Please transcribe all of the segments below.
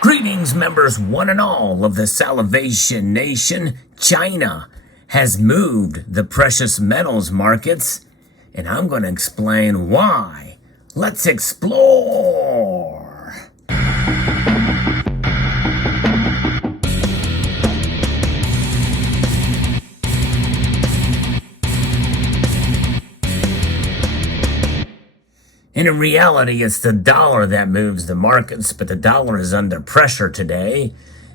Greetings, members one and all of the Salivation Nation. China has moved the precious metals markets, and I'm going to explain why. Let's explore. And in reality, it's the dollar that moves the markets, but the dollar is under pressure today.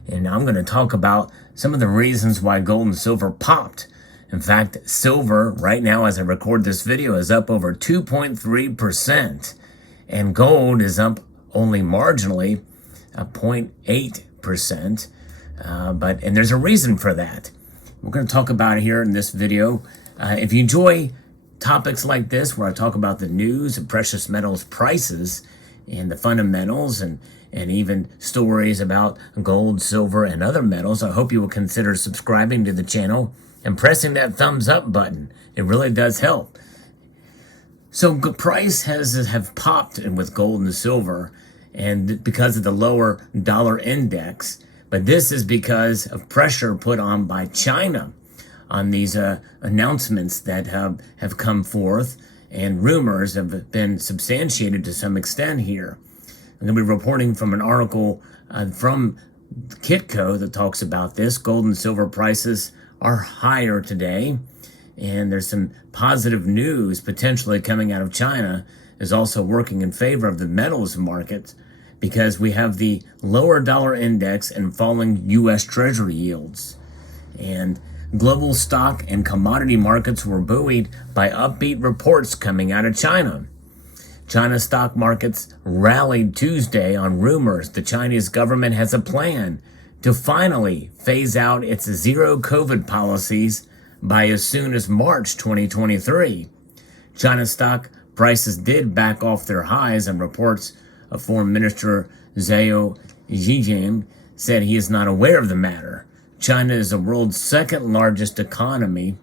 And I'm going to talk about some of the reasons why gold and silver popped. In fact, silver right now, as I record this video, is up over 2.3%. And gold is up only marginally, 0.8%. And there's a reason for that. We're going to talk about it here in this video. If you enjoy topics like this, where I talk about the news and precious metals prices and the fundamentals and even stories about gold, silver, and other metals, I hope you will consider subscribing to the channel and pressing that thumbs up button. It really does help. So price have popped with gold and silver, and because of the lower dollar index, but this is because of pressure put on by China on these announcements that have come forth, and rumors have been substantiated to some extent here. I'm going to be reporting from an article from Kitco that talks about this. Gold and silver prices are higher today, and there's some positive news potentially coming out of China is also working in favor of the metals market, because we have the lower dollar index and falling U.S. Treasury yields. And global stock and commodity markets were buoyed by upbeat reports coming out of China. China's stock markets rallied Tuesday on rumors the Chinese government has a plan to finally phase out its zero COVID policies by as soon as March 2023. China's stock prices did back off their highs, and reports of Foreign Minister Zhao Zhijing said he is not aware of the matter. China is the world's second largest economy,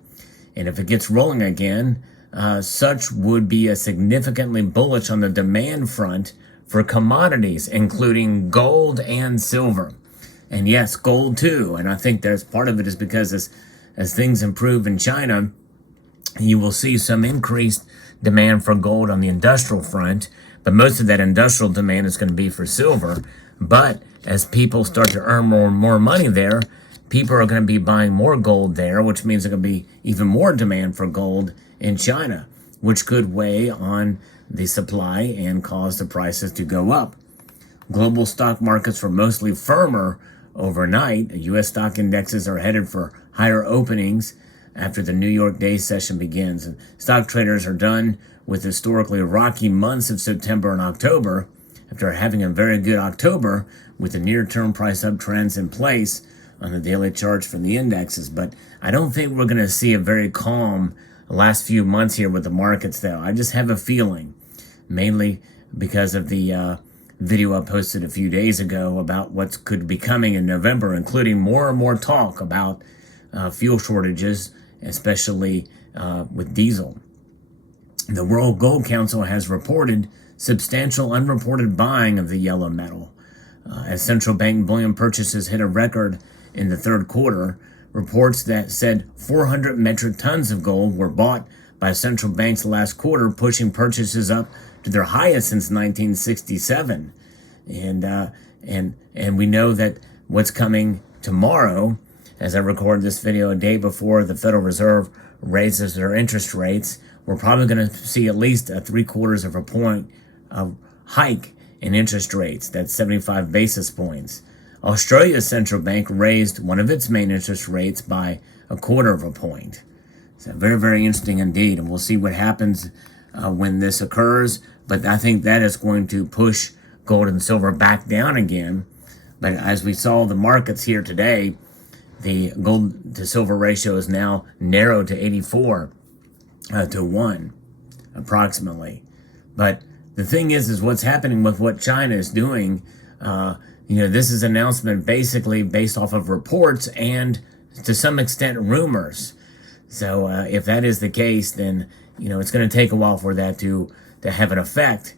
and if it gets rolling again, such would be a significantly bullish on the demand front for commodities, including gold and silver. And yes, gold too. And I think there's part of it is because as things improve in China, you will see some increased demand for gold on the industrial front, but most of that industrial demand is going to be for silver. But as people start to earn more and more money there, people are going to be buying more gold there, which means there's going to be even more demand for gold in China, which could weigh on the supply and cause the prices to go up. Global stock markets were mostly firmer overnight. U.S. stock indexes are headed for higher openings after the New York day session begins. And stock traders are done with historically rocky months of September and October after having a very good October with the near-term price uptrends in place on the daily charts from the indexes. But I don't think we're going to see a very calm last few months here with the markets, though. I just have a feeling, mainly because of the video I posted a few days ago about what could be coming in November, including more and more talk about fuel shortages, especially with diesel. The World Gold Council has reported substantial unreported buying of the yellow metal. As central bank bullion purchases hit a record in the third quarter, reports that said 400 metric tons of gold were bought by central banks last quarter, pushing purchases up to their highest since 1967. And we know that what's coming tomorrow, as I record this video a day before the Federal Reserve raises their interest rates, we're probably going to see at least a 0.75 of a point of hike in interest rates. That's 75 basis points. Australia's central bank raised one of its main interest rates by 0.25 of a point. So very, very interesting indeed. And we'll see what happens when this occurs. But I think that is going to push gold and silver back down again. But as we saw the markets here today, the gold to silver ratio is now narrowed to 84 to 1, approximately. But the thing is what's happening with what China is doing. This is an announcement basically based off of reports and to some extent rumors. So if that is the case, then it's going to take a while for that to have an effect.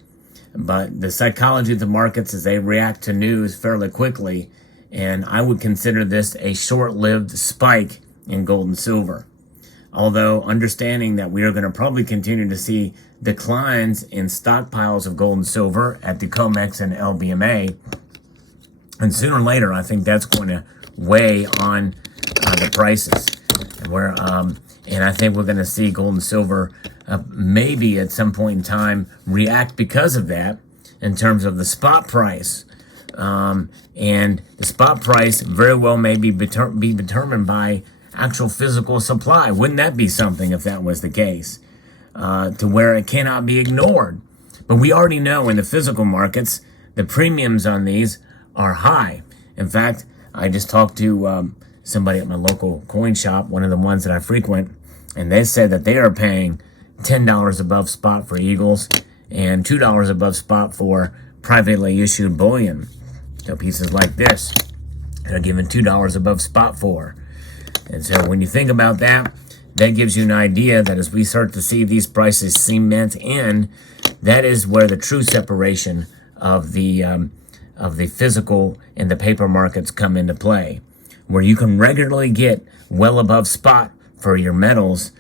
But the psychology of the markets is they react to news fairly quickly, and I would consider this a short-lived spike in gold and silver. Although understanding that we are going to probably continue to see declines in stockpiles of gold and silver at the COMEX and LBMA, and sooner or later, I think that's going to weigh on the prices. And I think we're going to see gold and silver maybe at some point in time react because of that in terms of the spot price. And the spot price very well may be determined by actual physical supply. Wouldn't that be something if that was the case? To where it cannot be ignored. But we already know in the physical markets, the premiums on these are high. In fact, I just talked to somebody at my local coin shop, one of the ones that I frequent, and they said that they are paying $10 above spot for Eagles and $2 above spot for privately issued bullion. So pieces like this, they're given $2 above spot for. And so when you think about that, that gives you an idea that as we start to see these prices cement in, that is where the true separation of the physical and the paper markets come into play, where you can regularly get well above spot for your metals.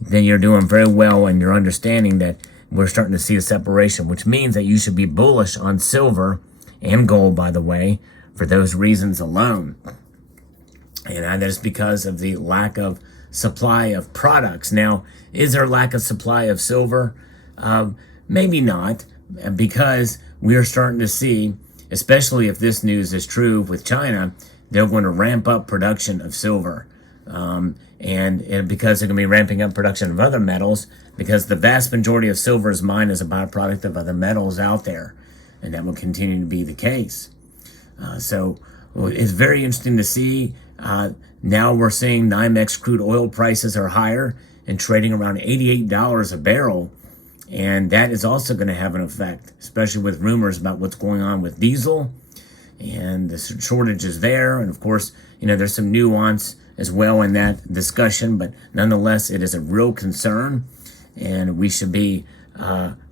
Then you're doing very well, and you're understanding that we're starting to see a separation, which means that you should be bullish on silver and gold, by the way, for those reasons alone. And that is because of the lack of supply of products. Now, is there a lack of supply of silver? Maybe not, because we are starting to see, especially if this news is true with China, they're going to ramp up production of silver. And because they're going to be ramping up production of other metals, because the vast majority of silver is mined as a byproduct of other metals out there. And that will continue to be the case. So it's very interesting to see. Now we're seeing NYMEX crude oil prices are higher and trading around $88 a barrel. And that is also going to have an effect, especially with rumors about what's going on with diesel and the shortages there. And of course, there's some nuance as well in that discussion, but nonetheless, it is a real concern, and we should be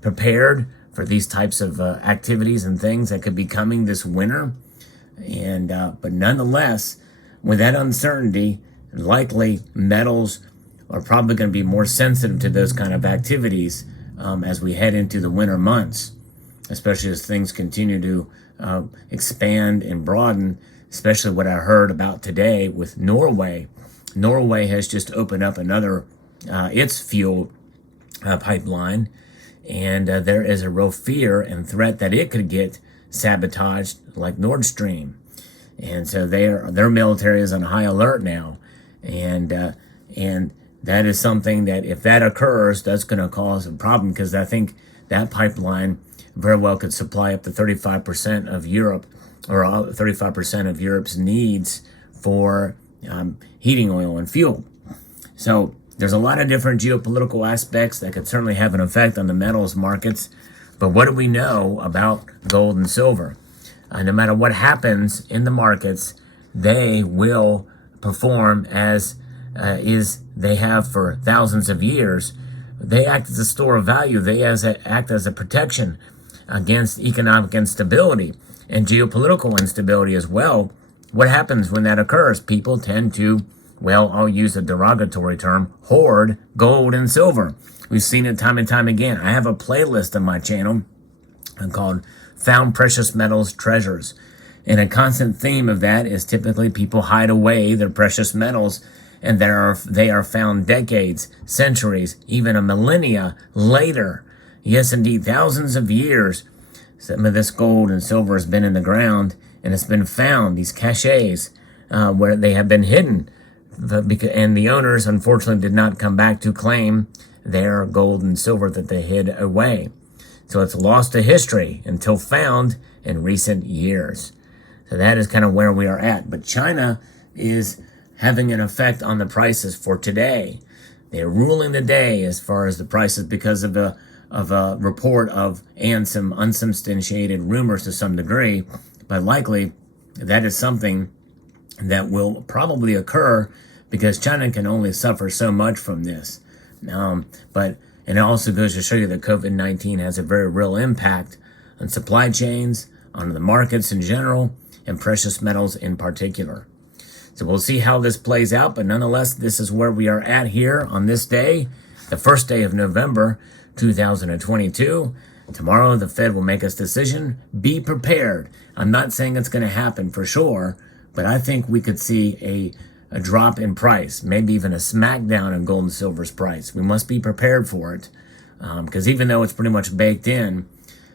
prepared for these types of activities and things that could be coming this winter. And but nonetheless, with that uncertainty, likely metals are probably going to be more sensitive to those kind of activities as we head into the winter months, especially as things continue to expand and broaden, especially what I heard about today with Norway. Norway has just opened up another, its fuel pipeline, and there is a real fear and threat that it could get sabotaged like Nord Stream. And so their military is on high alert now. And that is something that if that occurs, that's going to cause a problem, because I think that pipeline very well could supply up to 35% of Europe, or 35% of Europe's needs for heating oil and fuel. So there's a lot of different geopolitical aspects that could certainly have an effect on the metals markets. But what do we know about gold and silver? No matter what happens in the markets, they will perform as they have for thousands of years. They act as a store of value. They act as a protection against economic instability and geopolitical instability as well. What happens when that occurs? People tend to, well, I'll use a derogatory term, hoard gold and silver. We've seen it time and time again. I have a playlist on my channel called Found Precious Metals Treasures. And a constant theme of that is typically people hide away their precious metals, and they are found decades, centuries, even a millennia later. Yes, indeed, thousands of years. Some of this gold and silver has been in the ground, and it's been found, these caches, where they have been hidden. And the owners, unfortunately, did not come back to claim their gold and silver that they hid away. So it's lost to history until found in recent years. So that is kind of where we are at. But China is having an effect on the prices for today. They're ruling the day as far as the prices because of a report and some unsubstantiated rumors to some degree. But likely that is something that will probably occur because China can only suffer so much from this. And it also goes to show you that COVID-19 has a very real impact on supply chains, on the markets in general, and precious metals in particular. So we'll see how this plays out, but nonetheless, this is where we are at here on this day, the first day of November 2022. Tomorrow, the Fed will make its decision. Be prepared. I'm not saying it's going to happen for sure, but I think we could see a drop in price, maybe even a smackdown in gold and silver's price. We must be prepared for it, because even though it's pretty much baked in,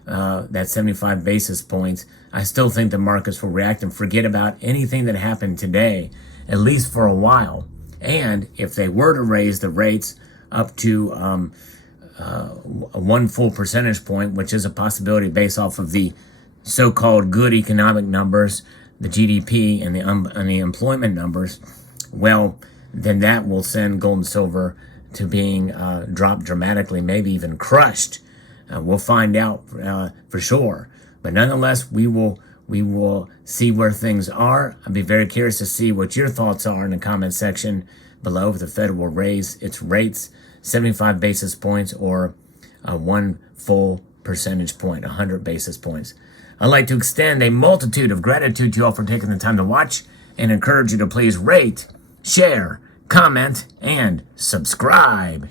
that 75 basis points, I still think the markets will react and forget about anything that happened today, at least for a while. And if they were to raise the rates up to 1 full percentage point, which is a possibility based off of the so-called good economic numbers, the GDP and the employment numbers, well, then that will send gold and silver to being dropped dramatically, maybe even crushed. We'll find out for sure. But nonetheless, we will see where things are. I'd be very curious to see what your thoughts are in the comment section below. If the Fed will raise its rates 75 basis points or 1 full percentage point, 100 basis points. I'd like to extend a multitude of gratitude to you all for taking the time to watch and encourage you to please rate, share, comment, and subscribe.